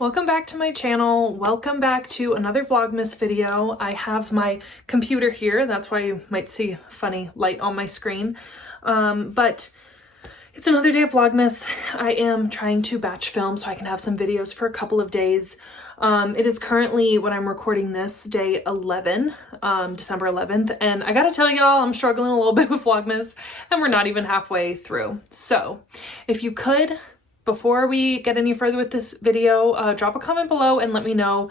Welcome back to my channel. Welcome back to another Vlogmas video. I have my computer here. That's why you might see funny light on my screen. But it's another day of Vlogmas. I am trying to batch film so I can have some videos for a couple of days. It is currently, when I'm recording this, day 11, December 11th. And I gotta tell y'all, I'm struggling a little bit with Vlogmas and we're not even halfway through. So if you could, before we get any further with this video, drop a comment below and let me know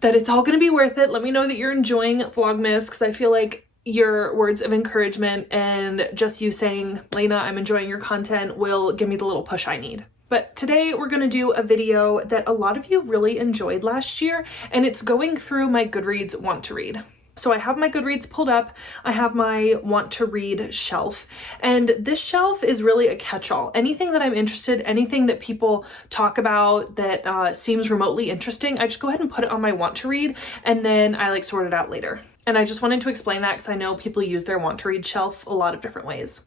that it's all gonna be worth it. Let me know that you're enjoying Vlogmas, because I feel like your words of encouragement and just you saying, Lena, I'm enjoying your content, will give me the little push I need. But today we're gonna do a video that a lot of you really enjoyed last year, and it's going through my Goodreads want to read. So I have my Goodreads pulled up, I have my want to read shelf, and this shelf is really a catch-all. Anything that I'm interested, anything that people talk about that seems remotely interesting, I just go ahead and put it on my want to read, and then I like sort it out later. And I just wanted to explain that because I know people use their want to read shelf a lot of different ways.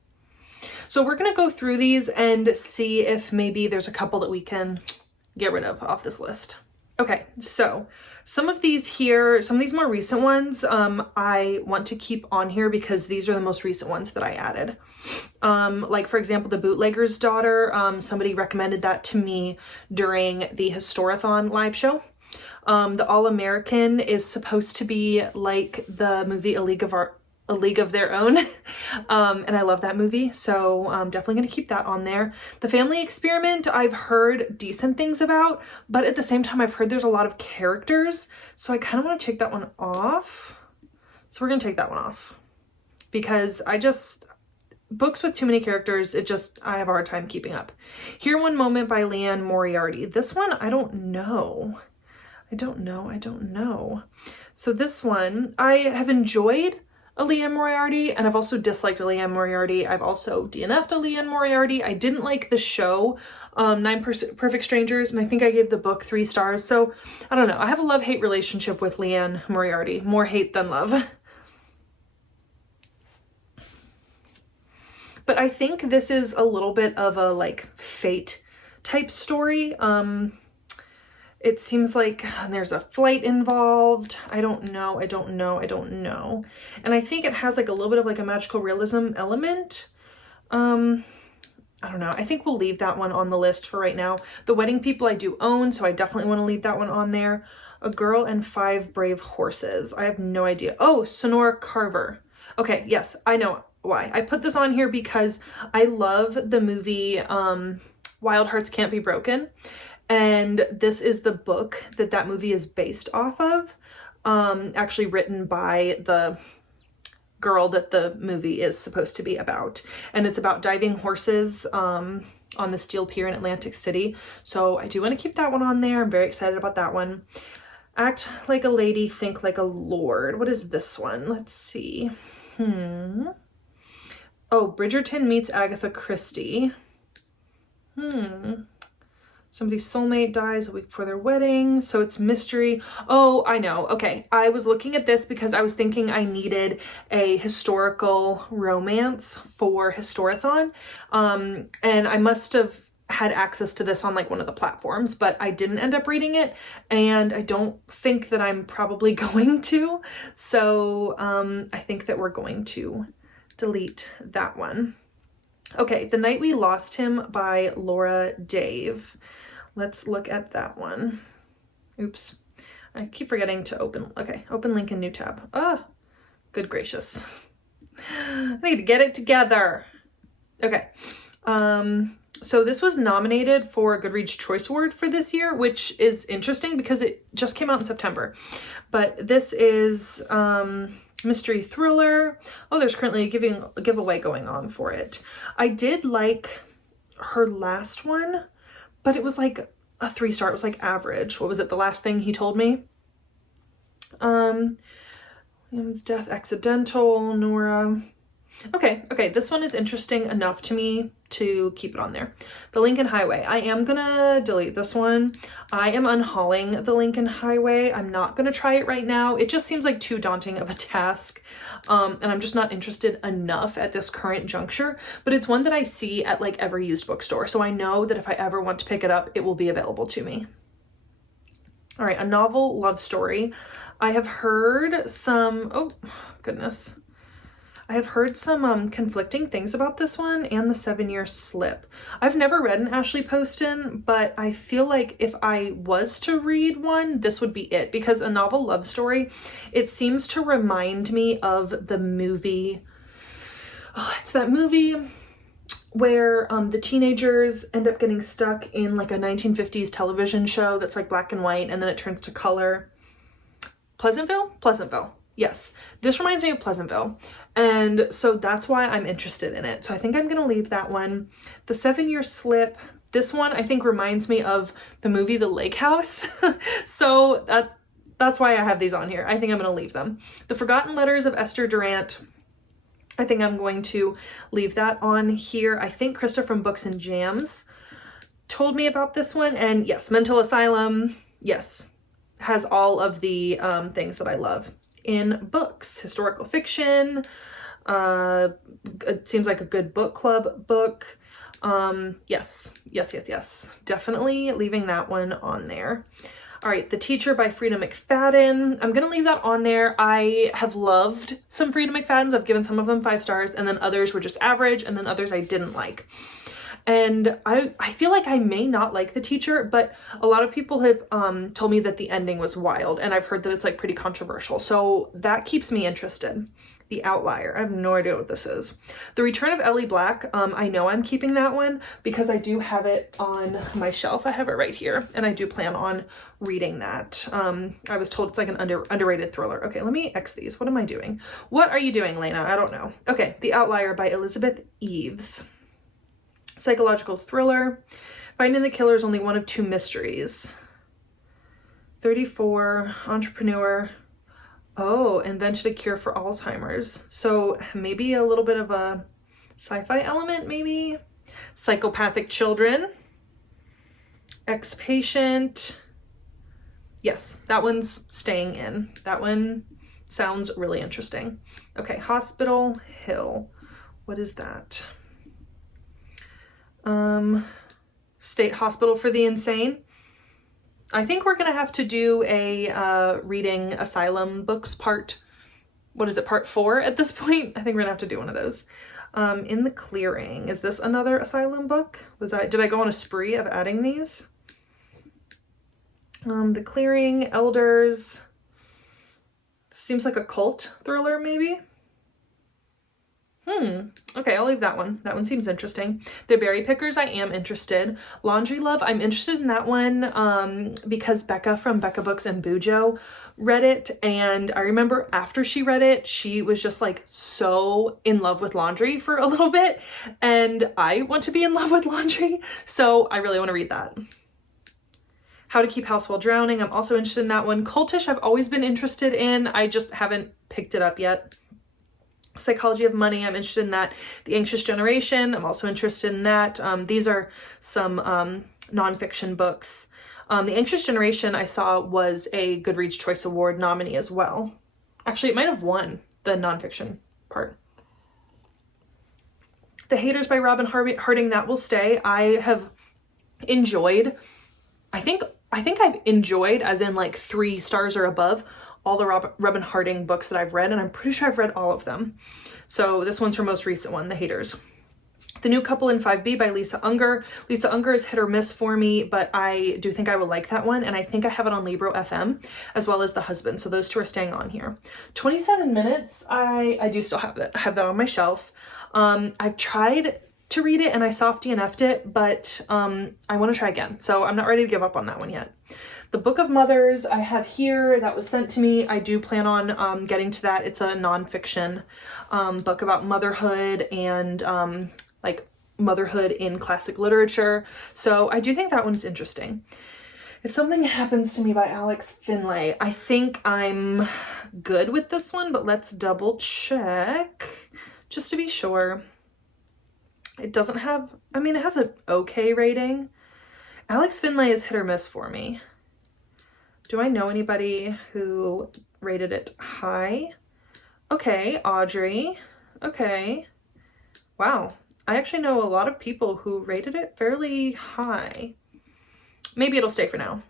So we're gonna go through these and see if maybe there's a couple that we can get rid of off this list. Okay, so some of these here, some of these more recent ones, I want to keep on here because these are the most recent ones that I added. Like for example, The Bootlegger's Daughter, somebody recommended that to me during the Historathon live show. The All-American is supposed to be like the movie A League of Their Own. And I love that movie, so I'm definitely going to keep that on there. The Family Experiment, I've heard decent things about, but at the same time, I've heard there's a lot of characters, so I kind of want to take that one off. So we're going to take that one off because books with too many characters, I have a hard time keeping up. Here One Moment by Liane Moriarty. This one, I don't know. So this one, I have enjoyed a Liane Moriarty, and I've also disliked a Liane Moriarty. I've also DNF'd a Liane Moriarty. I didn't like the show, Nine Perfect Strangers, and I think I gave the book 3 stars. So I don't know. I have a love-hate relationship with Liane Moriarty. More hate than love. But I think this is a little bit of a like fate type story. It seems like there's a flight involved. I don't know. And I think it has like a little bit of like a magical realism element. I don't know. I think we'll leave that one on the list for right now. The Wedding People I do own, so I definitely want to leave that one on there. A Girl and Five Brave Horses. I have no idea. Oh, Sonora Carver. Okay, yes, I know why. I put this on here because I love the movie Wild Hearts Can't Be Broken. And this is the book that movie is based off of, actually written by the girl that the movie is supposed to be about. And it's about diving horses on the Steel Pier in Atlantic City. So I do want to keep that one on there. I'm very excited about that one. Act Like a Lady, Think Like a Lord. What is this one? Let's see. Oh, Bridgerton meets Agatha Christie. Somebody's soulmate dies a week before their wedding, so it's mystery. Oh, I know. Okay, I was looking at this because I was thinking I needed a historical romance for Historathon, and I must have had access to this on like one of the platforms, but I didn't end up reading it, and I don't think that I'm probably going to, so I think that we're going to delete that one. Okay, The Night We Lost Him by Laura Dave. Let's look at that one. Oops, I keep forgetting to open. Okay, open link in new tab. Ah, good gracious. I need to get it together. Okay, so this was nominated for a Goodreads Choice Award for this year, which is interesting because it just came out in September. But this is mystery thriller. Oh, there's currently a giveaway going on for it. I did like her last one, but it was like a 3-star. It was like average. What was it? The Last Thing He Told Me. William's Death Accidental, Nora. Okay, this one is interesting enough to me to keep it on there. The Lincoln Highway. I am gonna delete this one. I am unhauling the Lincoln Highway. I'm not gonna try it right now. It just seems like too daunting of a task. And I'm just not interested enough at this current juncture, but it's one that I see at like every used bookstore. So I know that if I ever want to pick it up, it will be available to me. All right, a novel love story. I have heard some, oh goodness. I have heard some conflicting things about this one and the 7-Year Slip. I've never read an Ashley Poston, but I feel like if I was to read one, this would be it, because a novel love story, it seems to remind me of the movie. Oh, it's that movie where the teenagers end up getting stuck in like a 1950s television show that's like black and white and then it turns to color. Pleasantville? Pleasantville. Yes. This reminds me of Pleasantville. And so that's why I'm interested in it. So I think I'm going to leave that one. The 7-Year Slip. This one I think reminds me of the movie The Lake House. So that's why I have these on here. I think I'm going to leave them. The Forgotten Letters of Esther Durant. I think I'm going to leave that on here. I think Krista from Books and Jams told me about this one. And yes, Mental Asylum, yes, has all of the things that I love in books. Historical fiction, it seems like a good book club book. Yes. Definitely leaving that one on there. All right, The Teacher by Frida McFadden. I'm going to leave that on there. I have loved some Frida McFaddens. I've given some of them 5 stars, and then others were just average, and then others I didn't like. And I feel like I may not like The Teacher, but a lot of people have told me that the ending was wild, and I've heard that it's like pretty controversial. So that keeps me interested. The Outlier. I have no idea what this is. The Return of Ellie Black. I know I'm keeping that one because I do have it on my shelf. I have it right here, and I do plan on reading that. I was told it's like an underrated thriller. Okay, let me X these. What am I doing? What are you doing, Lena? I don't know. Okay, The Outlier by Elizabeth Eves. Psychological thriller. Finding the killer is only one of 2 mysteries. 34, entrepreneur. Oh, invented a cure for Alzheimer's. So maybe a little bit of a sci-fi element, maybe? Psychopathic children. Ex-patient. Yes, that one's staying in. That one sounds really interesting. Okay, Hospital Hill. What is that? State Hospital for the Insane. I think we're going to have to do a reading asylum books part, what is it, part 4 at this point? I think we're going to have to do one of those. In the Clearing. Is this another asylum book? Did I go on a spree of adding these? The Clearing, Elders. Seems like a cult thriller, maybe? Okay, I'll leave that one. That one seems interesting. The Berry Pickers, I am interested. Laundry Love, I'm interested in that one because Becca from Becca Books and Bujo read it, and I remember after she read it, she was just like so in love with laundry for a little bit, and I want to be in love with laundry, so I really want to read that. How to Keep House While Drowning, I'm also interested in that one. Cultish, I've always been interested in. I just haven't picked it up yet. Psychology of Money, I'm interested in that. The Anxious Generation, I'm also interested in that. These are some nonfiction books. The Anxious Generation I saw was a Goodreads Choice Award nominee as well. Actually, it might have won the nonfiction part. The Haters by Robin Harding, that will stay. I have enjoyed, I think I've enjoyed, as in like 3 stars or above, all the Robin Harding books that I've read, and I'm pretty sure I've read all of them. So this one's her most recent one, The Haters. The New Couple in 5B by Lisa Unger. Lisa Unger is hit or miss for me, but I do think I will like that one, and I think I have it on Libro FM, as well as The Husband, so those 2 are staying on here. 27 Minutes, I do still have that on my shelf. I've tried to read it, and I soft DNF'd it, but I want to try again, so I'm not ready to give up on that one yet. The Book of Mothers I have here, that was sent to me. I do plan on getting to that. It's a nonfiction book about motherhood and like motherhood in classic literature. So I do think that one's interesting. If Something Happens to Me by Alex Finlay, I think I'm good with this one, but let's double check just to be sure. It doesn't have, I mean, it has an okay rating. Alex Finlay is hit or miss for me. Do I know anybody who rated it high? Okay, Audrey. Okay. Wow. I actually know a lot of people who rated it fairly high. Maybe it'll stay for now.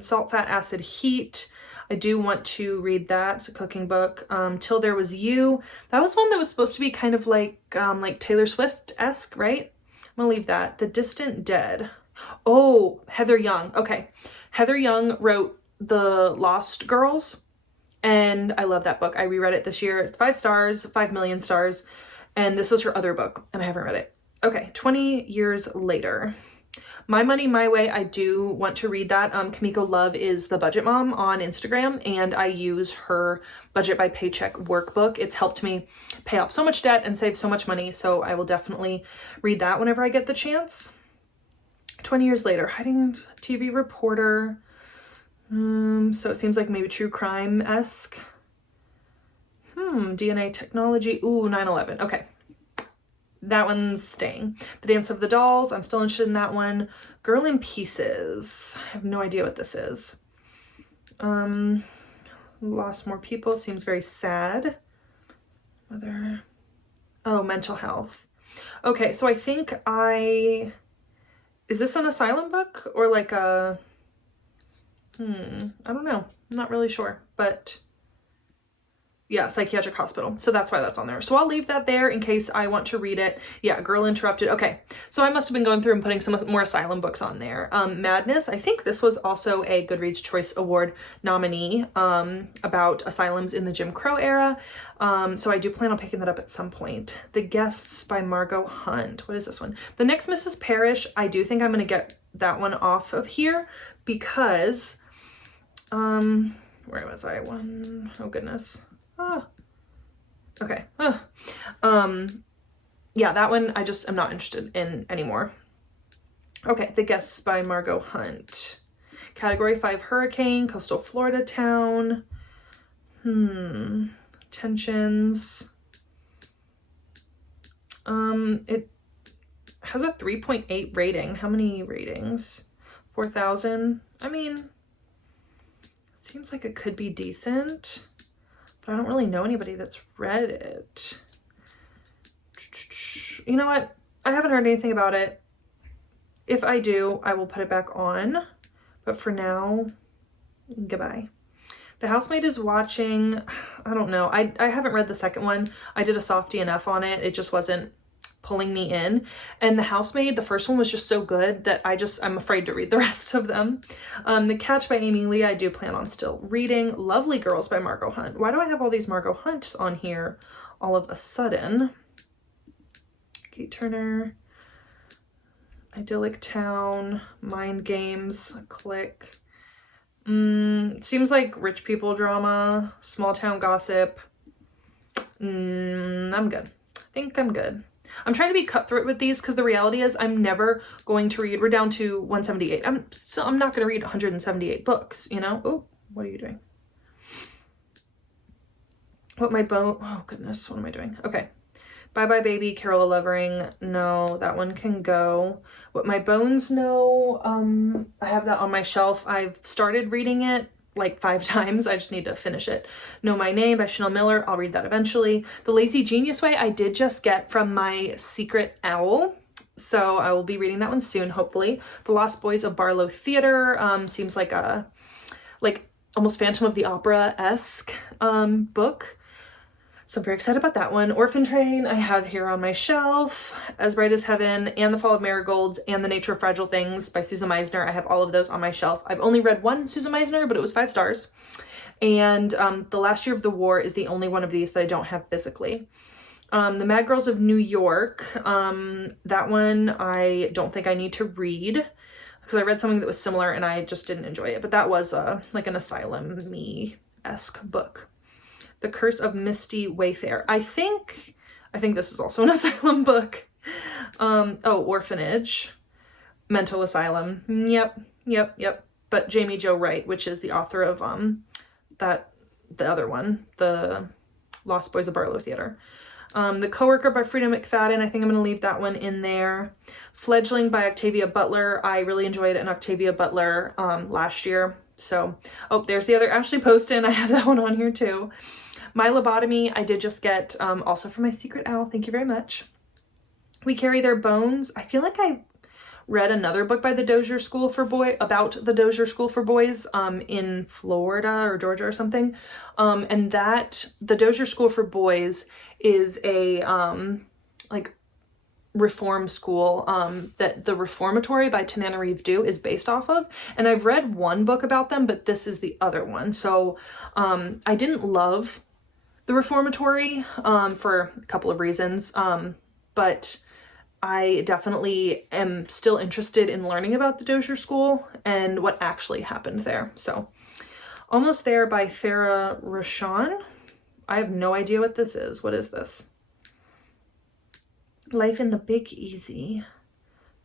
Salt, Fat, Acid, Heat. I do want to read that. It's a cooking book. Till There Was You. That was one that was supposed to be kind of like Taylor Swift-esque, right? I'm gonna leave that. The Distant Dead. Oh, Heather Young. Okay. Heather Young wrote The Lost Girls, and I love that book. I reread it this year. It's 5 stars, 5 million stars, and this was her other book, and I haven't read it. Okay, 20 Years Later. My Money, My Way, I do want to read that. Kamiko Love is the budget mom on Instagram, and I use her Budget by Paycheck workbook. It's helped me pay off so much debt and save so much money, so I will definitely read that whenever I get the chance. 20 Years Later, Hiding TV Reporter. So it seems like maybe true crime-esque. DNA Technology. Ooh, 9/11. Okay. That one's staying. The Dance of the Dolls. I'm still interested in that one. Girl in Pieces. I have no idea what this is. Lost More People. Seems very sad. Oh, Mental Health. Okay, so I think is this an asylum book or like a, I don't know. I'm not really sure, but yeah, psychiatric hospital. So that's why that's on there. So I'll leave that there in case I want to read it. Yeah, Girl Interrupted. Okay, so I must have been going through and putting some more asylum books on there. Madness. I think this was also a Goodreads Choice Award nominee about asylums in the Jim Crow era. So I do plan on picking that up at some point. The Guests by Margot Hunt. What is this one? The Next Mrs. Parrish. I do think I'm going to get that one off of here because, where was I? Oh goodness. Okay. Yeah, that one I just am not interested in anymore. Okay, The Guests by Margot Hunt. Category 5 Hurricane, Coastal Florida Town. Tensions. It has a 3.8 rating. How many ratings? 4,000. I mean, seems like it could be decent. I don't really know anybody that's read it. You know what? I haven't heard anything about it. If I do, I will put it back on. But for now, goodbye. The Housemaid is Watching. I don't know. I haven't read the second one. I did a soft DNF on it. It just wasn't pulling me in. And The Housemaid, the first one was just so good that I'm afraid to read the rest of them. The Catch by Amy Lee, I do plan on still reading. Lovely Girls by Margot Hunt. Why do I have all these Margot Hunt on here all of a sudden? Kate Turner. Idyllic Town. Mind Games. Click. Seems like rich people drama. Small town gossip. I'm good. I think I'm good. I'm trying to be cutthroat with these because the reality is I'm never going to read. We're down to 178. I'm not going to read 178 books, you know? Oh, what are you doing? Oh goodness, what am I doing? Okay. Bye Bye Baby, Carola Levering. No, that one can go. What My Bones Know. I have that on my shelf. I've started reading it like 5 times. I just need to finish it. Know My Name by Chanel Miller. I'll read that eventually. The Lazy Genius Way I did just get from my secret owl, so I will be reading that one soon, hopefully. The Lost Boys of Barlow Theater seems like a almost Phantom of the Opera-esque book. So I'm very excited about that one. Orphan Train I have here on my shelf. As Bright as Heaven and The Fall of Marigolds and The Nature of Fragile Things by Susan Meisner. I have all of those on my shelf. I've only read one Susan Meisner, but it was 5 stars. And The Last Year of the War is the only one of these that I don't have physically. The Mad Girls of New York. That one I don't think I need to read because I read something that was similar and I just didn't enjoy it. But that was like an asylum-me-esque book. The Curse of Misty Wayfair. I think this is also an asylum book. Orphanage. Mental Asylum. Yep. But Jamie Jo Wright, which is the author of the other one, The Lost Boys of Barlow Theater. The Coworker by Frida McFadden. I think I'm going to leave that one in there. Fledgling by Octavia Butler. I really enjoyed an Octavia Butler last year. So, there's the other Ashley Poston. I have that one on here too. My Lobotomy, I did just get also from my secret owl. Thank you very much. We Carry Their Bones. I feel like I read another book by the Dozier School for Boys, about the Dozier School for Boys in Florida or Georgia or something. And that the Dozier School for Boys is a like reform school that the Reformatory by Tananarive Due is based off of. And I've read one book about them, but this is the other one. So I didn't love the Reformatory for a couple of reasons, but I definitely am still interested in learning about the Dozier School and what actually happened there. So Almost There by Farah Rashan. I have no idea what this is. What is this? Life in the Big Easy.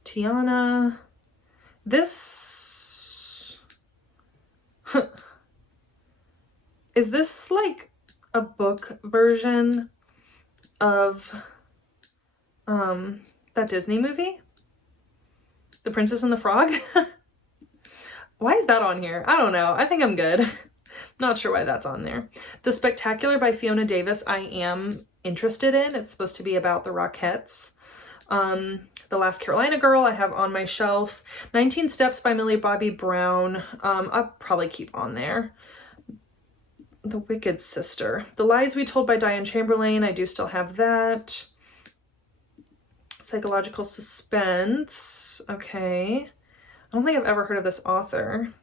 Tiana. This... Is this like a book version of that Disney movie? The Princess and the Frog? Why is that on here? I don't know. I think I'm good. Not sure why that's on there. The Spectacular by Fiona Davis I am interested in. It's supposed to be about the Rockettes. The Last Carolina Girl I have on my shelf. 19 Steps by Millie Bobby Brown. I'll probably keep on there. The Wicked Sister. The Lies We Told by Diane Chamberlain. I do still have that. Psychological Suspense. Okay. I don't think I've ever heard of this author.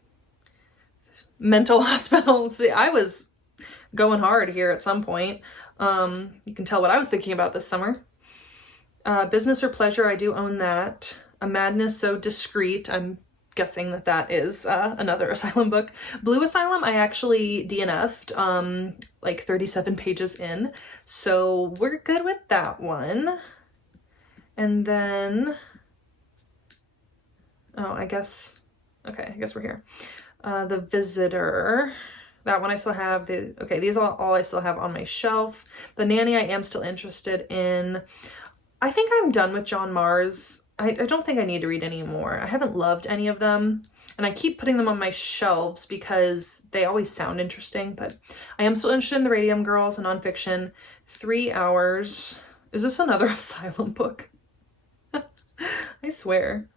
Mental Hospital. See, I was going hard here at some point. You can tell what I was thinking about this summer. Business or Pleasure. I do own that. A Madness So Discreet. I'm guessing that that is another asylum book. Blue Asylum, I actually DNF'd like 37 pages in, so we're good with that one. And then, oh, I guess we're here. The Visitor, that one I still have. These are all I still have on my shelf. The Nanny I am still interested in. I think I'm done with John Mars. I don't think I need to read any more. I haven't loved any of them, and I keep putting them on my shelves because they always sound interesting, but I am still interested in The Radium Girls and nonfiction. 3 Hours. Is this another asylum book? I swear.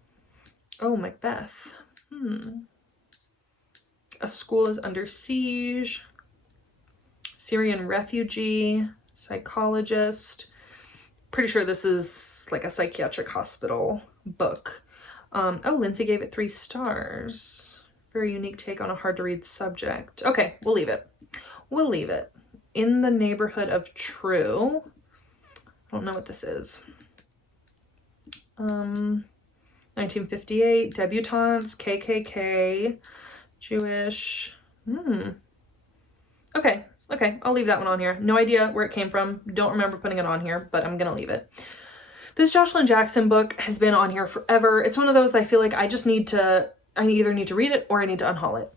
Oh, Macbeth. A School is Under Siege. Syrian Refugee. Psychologist. Pretty sure this is like a psychiatric hospital book. Oh, Lindsay gave it 3 stars. Very unique take on a hard to read subject. Okay, we'll leave it. We'll leave it. In the Neighborhood of True. I don't know what this is. 1958, Debutantes, KKK, Jewish. Okay, I'll leave that one on here. No idea where it came from. Don't remember putting it on here, but I'm gonna leave it. This Jocelyn Jackson book has been on here forever. It's one of those I feel like I either need to read it or I need to unhaul it.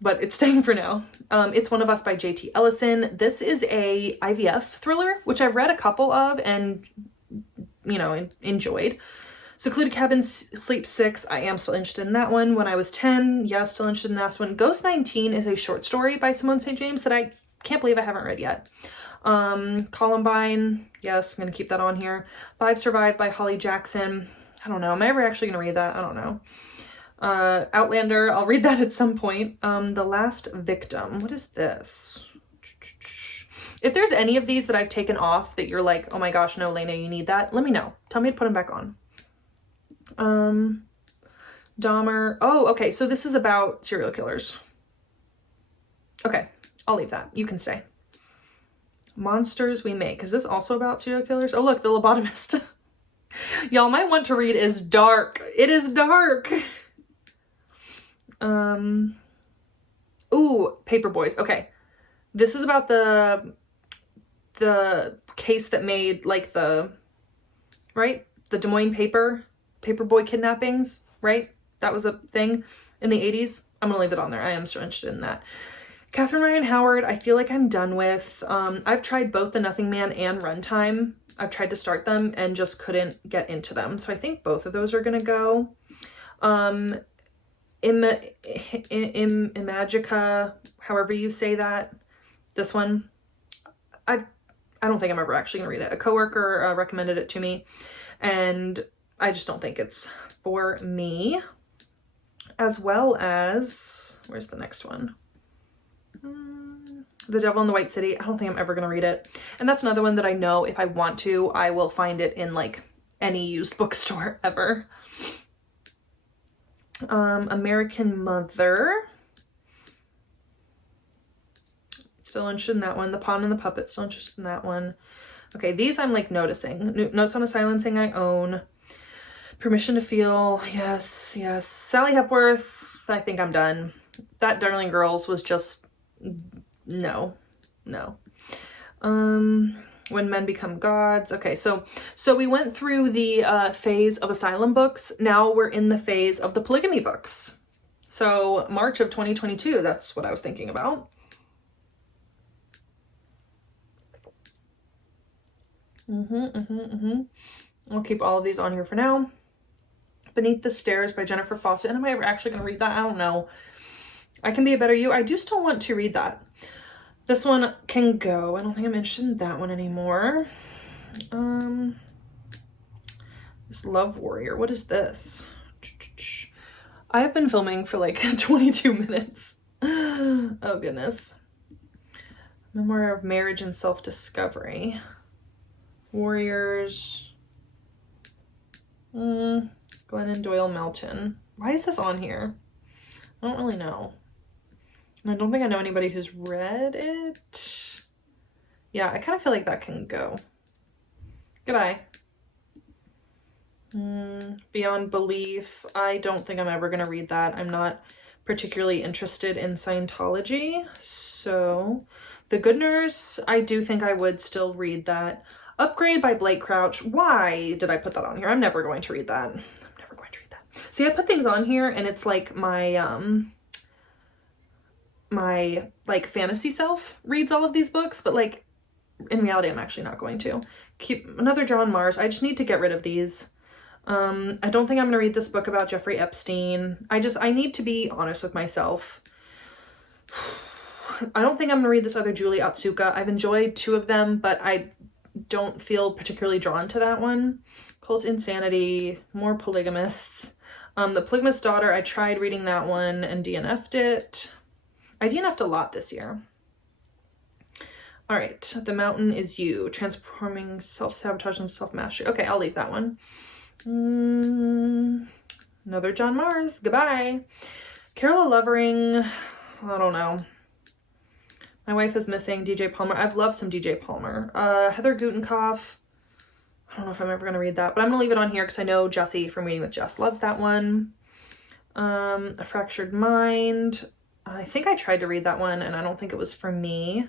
But it's staying for now. It's One of Us by J.T. Ellison. This is a IVF thriller, which I've read a couple of and, you know, enjoyed. Secluded Cabin, Sleep 6, I am still interested in that one. When I Was 10, yeah, still interested in that one. Ghost 19 is a short story by Simone St. James that I can't believe I haven't read yet. Columbine, yes, I'm gonna keep that on here. 5 Survive by Holly Jackson. I don't know, am I ever actually gonna read that? I don't know. Outlander, I'll read that at some point. The Last Victim, what is this? If there's any of these that I've taken off that you're like, oh my gosh, no, Lena, you need that, let me know. Tell me to put them back on. Dahmer. Oh, okay, so this is about serial killers. Okay, I'll leave that. You can stay. Monsters We Make. Is this also about serial killers? Oh, look, The Lobotomist. Y'all might want to read is dark. It is dark. Ooh, Paper Boys. Okay. This is about the case that made like the Des Moines paperboy kidnappings, right? That was a thing in the 80s. I'm gonna leave it on there. I am so interested in that. Catherine Ryan Howard, I feel like I'm done with. I've tried both The Nothing Man and Runtime. I've tried to start them and just couldn't get into them. So I think both of those are gonna go. Imagica, however you say that. This one, I don't think I'm ever actually gonna read it. A coworker recommended it to me, and I just don't think it's for me, as well as, where's the next one? The Devil in the White City. I don't think I'm ever gonna read it. And that's another one that I know if I want to, I will find it in like any used bookstore ever. American Mother. Still interested in that one. The Pawn and the Puppet, still interested in that one. Okay, these I'm like noticing. Notes on a Silencing I own. Permission to Feel, yes, yes. Sally Hepworth, I think I'm done. That Darling Girls was just, no. When Men Become Gods. Okay, so we went through the phase of asylum books. Now we're in the phase of the polygamy books. So March of 2022, that's what I was thinking about. I'll keep all of these on here for now. Beneath the Stairs by Jennifer Fawcett. And am I ever actually going to read that? I don't know. I Can Be a Better You. I do still want to read that. This one can go. I don't think I'm interested in that one anymore. This Love Warrior. What is this? I have been filming for like 22 minutes. Oh, goodness. Memoir of Marriage and Self-Discovery. Warriors. Glennon Doyle Melton. Why is this on here? I don't really know. And I don't think I know anybody who's read it. Yeah, I kind of feel like that can go. Goodbye. Beyond Belief. I don't think I'm ever going to read that. I'm not particularly interested in Scientology. So, The Good Nurse, I do think I would still read that. Upgrade by Blake Crouch. Why did I put that on here? I'm never going to read that. I'm never going to read that. See, I put things on here and it's like my my like fantasy self reads all of these books, but like in reality I'm actually not going to. Keep another John Mars. I just need to get rid of these. I don't think I'm gonna read this book about Jeffrey Epstein. I need to be honest with myself. I don't think I'm gonna read this other Julie Otsuka. I've enjoyed 2 of them, but I don't feel particularly drawn to that one. Cult Insanity, more polygamists. The Polygamist Daughter, I tried reading that one and DNF'd it. I DNF'd a lot this year. All right, The Mountain Is You, Transforming Self-Sabotage and Self-Mastery. Okay, I'll leave that one. Another John Mars, goodbye. Carola Lovering, I don't know. My Wife Is Missing, DJ Palmer. I've loved some DJ Palmer. Heather Gutenkopf. I don't know if I'm ever going to read that, but I'm going to leave it on here because I know Jessie from Reading with Jess loves that one. A Fractured Mind. I think I tried to read that one and I don't think it was for me.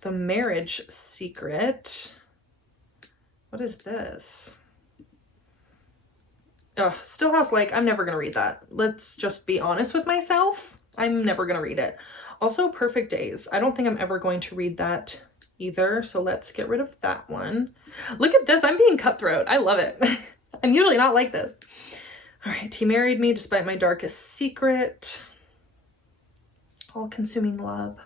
The Marriage Secret. What is this? Ugh, Stillhouse Lake. I'm never going to read that. Let's just be honest with myself. I'm never going to read it. Also, Perfect Days. I don't think I'm ever going to read that either, so let's get rid of that one. Look at this. I'm being cutthroat. I love it. I'm usually not like this. All right. He Married Me Despite My Darkest Secret. All Consuming Love.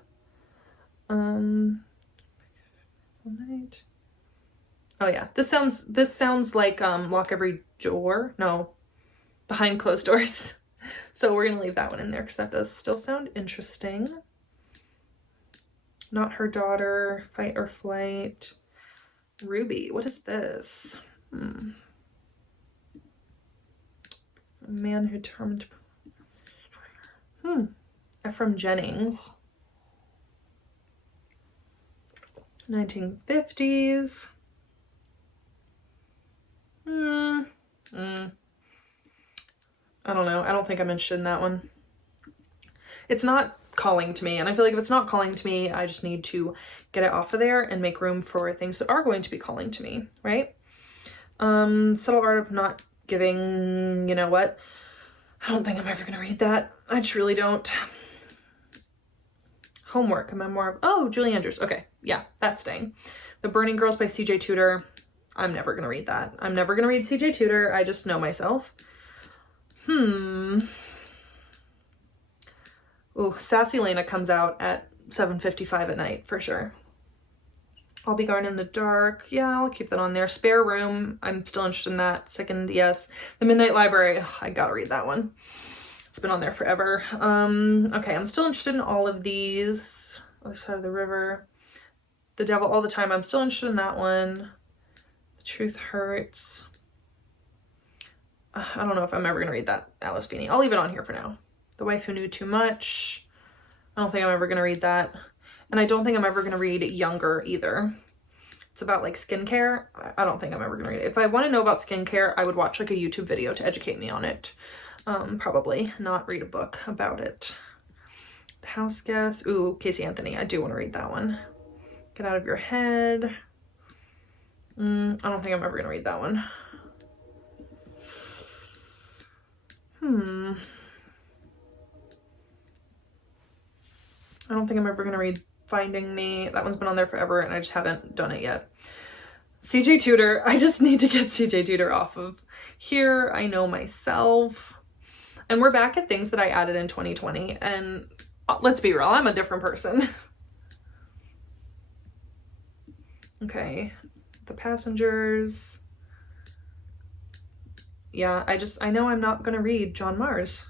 Oh yeah, this sounds like Lock Every Door. No, Behind Closed Doors. So we're gonna leave that one in there because that does still sound interesting. Not Her Daughter, Fight or Flight. Ruby, what is this? A Man Who Determined to... Ephraim Jennings. 1950s. I don't know. I don't think I'm interested in that one. It's not calling to me, and I feel like if it's not calling to me, I just need to get it off of there and make room for things that are going to be calling to me, right? Subtle Art of Not Giving, you know what? I don't think I'm ever gonna read that. I just really don't. Homework, a memoir of, oh, Julie Andrews. Okay, yeah, that's staying. The Burning Girls by C.J. Tudor. I'm never gonna read that. I'm never gonna read C.J. Tudor. I just know myself. Ooh, Sassy Lena comes out at 7:55 at night for sure. I'll Be Gone in the Dark. Yeah, I'll keep that on there. Spare Room, I'm still interested in that. Sickened, yes. The Midnight Library, ugh, I gotta read that one. It's been on there forever. Okay, I'm still interested in all of these. Other Side of the River. The Devil All the Time, I'm still interested in that one. The Truth Hurts. I don't know if I'm ever gonna read that, Alice Feeney. I'll leave it on here for now. The Wife Who Knew Too Much. I don't think I'm ever gonna read that. And I don't think I'm ever gonna read Younger either. It's about like skincare. I don't think I'm ever gonna read it. If I wanna know about skincare, I would watch like a YouTube video to educate me on it. Probably not read a book about it. The House Guest. Ooh, Casey Anthony. I do want to read that one. Get Out of Your Head. I don't think I'm ever gonna read that one. I don't think I'm ever gonna read Finding Me. That one's been on there forever and I just haven't done it yet. CJ Tudor. I just need to get CJ Tudor off of here. I know myself. And we're back at things that I added in 2020. And let's be real, I'm a different person. Okay. The Passengers. Yeah, I know I'm not gonna read John Mars.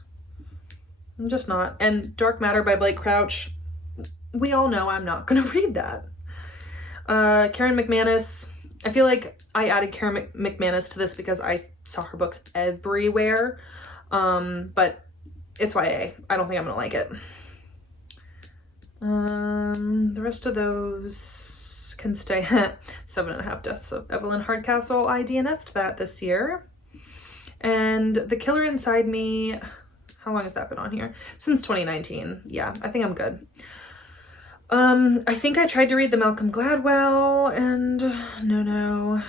I'm just not. And Dark Matter by Blake Crouch. We all know I'm not gonna read that. Karen McManus. I feel like I added Karen McManus to this because I saw her books everywhere. But it's YA. I don't think I'm gonna like it. The rest of those can stay. 7.5 Deaths of Evelyn Hardcastle. I DNF'd that this year. And The Killer Inside Me, how long has that been on here? Since 2019. Yeah, I think I'm good. I think I tried to read the Malcolm Gladwell and no.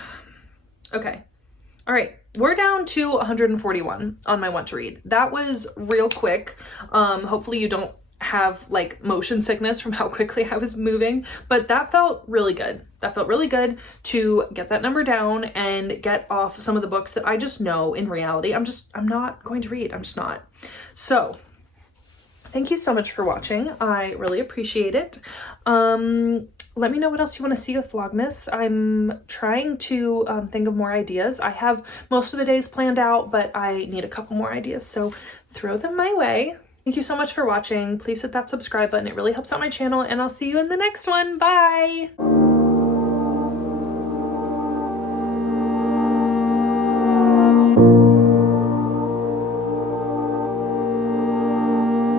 Okay. All right. We're down to 141 on my want to read. That was real quick. Hopefully you don't have like motion sickness from how quickly I was moving, but that felt really good. That felt really good to get that number down and get off some of the books that I just know in reality I'm not going to read. I'm just not. So thank you so much for watching. I really appreciate it. Let me know what else you want to see with Vlogmas. I'm trying to think of more ideas. I have most of the days planned out, but I need a couple more ideas, so throw them my way. Thank you so much for watching. Please hit that subscribe button. It really helps out my channel, and I'll see you in the next one. Bye!